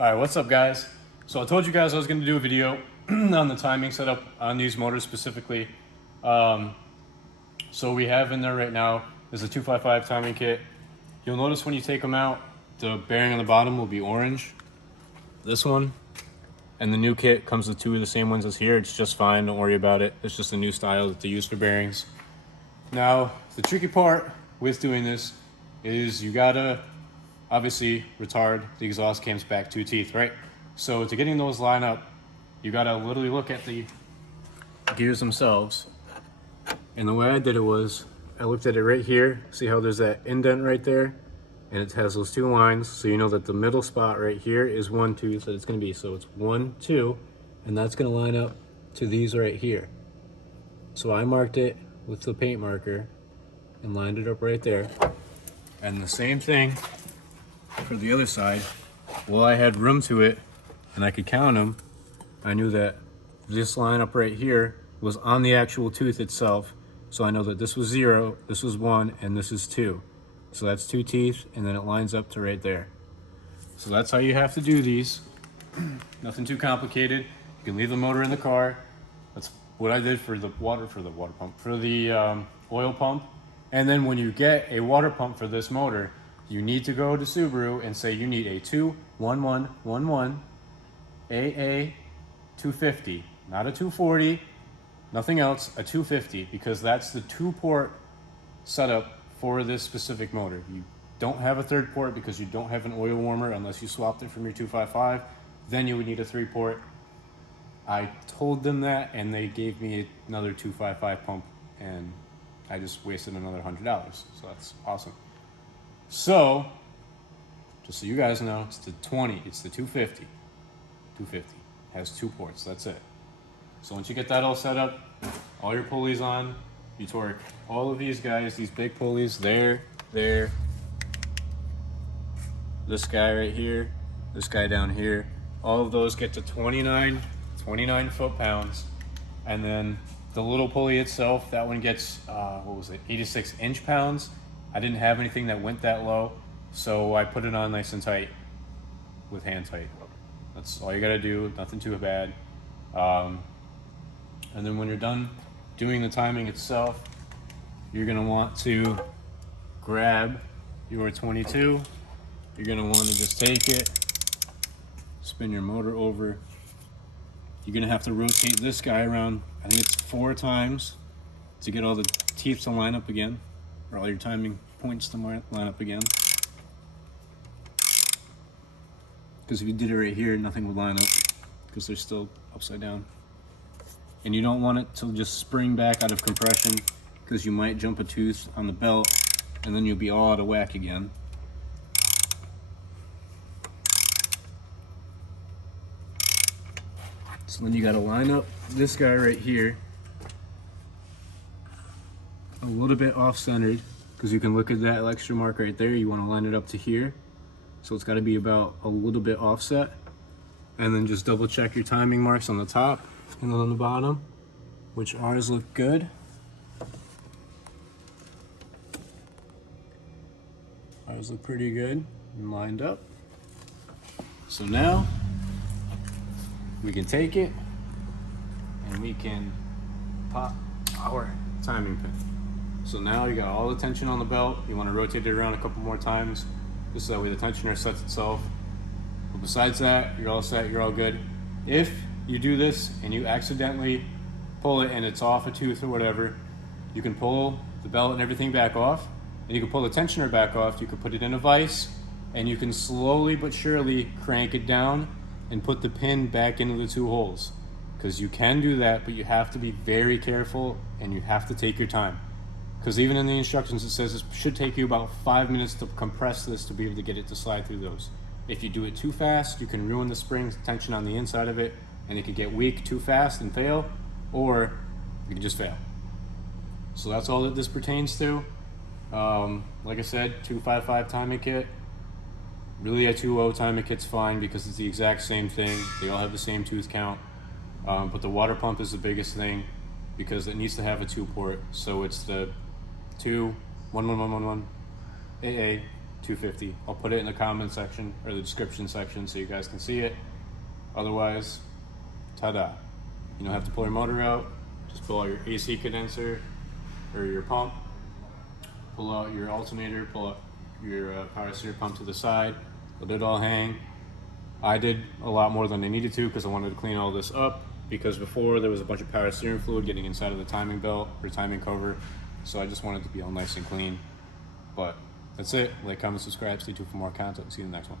All right, what's up, guys? So I told you guys I was going to do a video on the timing setup on these motors specifically. So we have in there right now is a 255 timing kit. You'll notice when you take them out, the bearing on the bottom will be orange. This one and the new kit comes with two of the same ones as here. It's just fine, don't worry about it. It's just a new style that they use for bearings. Now, the tricky part with doing this is you gotta obviously retard the exhaust cam's back two teeth, right? So to getting those lined up, you gotta literally look at the gears themselves. And the way I did it was, I looked at it right here. See how there's that indent right there? And it has those two lines, so you know that the middle spot right here is one tooth that it's gonna be. So it's 1, 2, and that's gonna line up to these right here. So I marked it with the paint marker and lined it up right there. And the same thing for the other side. Well, I had room to it and I could count them. I knew that this line up right here was on the actual tooth itself. So I know that this was 0, this was 1, and this is 2. So that's 2 teeth, and then it lines up to right there. So that's how you have to do these. Nothing too complicated. You can leave the motor in the car. That's what I did for the water pump, for the oil pump. And then when you get a water pump for this motor, you need to go to Subaru and say you need a 21111 AA 250, not a 240, nothing else, a 250, because that's the 2-port setup for this specific motor. You don't have a 3rd port because you don't have an oil warmer unless you swapped it from your 255. Then you would need a 3-port. I told them that and they gave me another 255 pump and I just wasted another $100. So that's awesome. So, just so you guys know, it's the 250. 250 has 2 ports, that's it. So once you get that all set up, all your pulleys on, you torque all of these guys, these big pulleys, there, this guy right here, this guy down here, all of those get to 29 foot-pounds. And then the little pulley itself, that one gets, 86 inch-pounds. I didn't have anything that went that low, so I put it on nice and tight with hand tight. That's all you gotta do, nothing too bad. And then when you're done doing the timing itself, you're gonna want to grab your 22. You're gonna want to just take it, spin your motor over. You're gonna have to rotate this guy around, I think it's 4 times to get all the teeth to line up again, or all your timing points to line up again. Because if you did it right here, nothing would line up because they're still upside down. And you don't want it to just spring back out of compression because you might jump a tooth on the belt and then you'll be all out of whack again. So then you got to line up this guy right here a little bit off-centered, because you can look at that extra mark right there. You want to line it up to here, so it's got to be about a little bit offset. And then just double check your timing marks on the top and then on the bottom, which ours look good. Ours look pretty good and lined up. So now we can take it and we can pop our timing pin. So now you got all the tension on the belt. You want to rotate it around a couple more times, just so that way the tensioner sets itself. But besides that, you're all set, you're all good. If you do this and you accidentally pull it and it's off a tooth or whatever, you can pull the belt and everything back off, and you can pull the tensioner back off. You can put it in a vise, and you can slowly but surely crank it down and put the pin back into the 2 holes. Because you can do that, but you have to be very careful and you have to take your time. Because even in the instructions it says it should take you about 5 minutes to compress this to be able to get it to slide through those. If you do it too fast, you can ruin the spring tension on the inside of it, and it could get weak too fast and fail, or you can just fail. So that's all that this pertains to. Like I said, 255 timing kit. Really a 2.0 timing kit's fine because it's the exact same thing. They all have the same tooth count. But the water pump is the biggest thing because it needs to have a 2-port. So it's the 21111 AA 250. I'll put it in the comment section or the description section so you guys can see it. Otherwise, ta-da. You don't have to pull your motor out. Just pull out your AC condenser or your pump. Pull out your alternator, pull out your power steer pump to the side. Let it all hang. I did a lot more than I needed to because I wanted to clean all this up, because before there was a bunch of power steering fluid getting inside of the timing belt or timing cover. So I just wanted to be all nice and clean. But that's it. Like, comment, subscribe, stay tuned for more content. See you in the next one.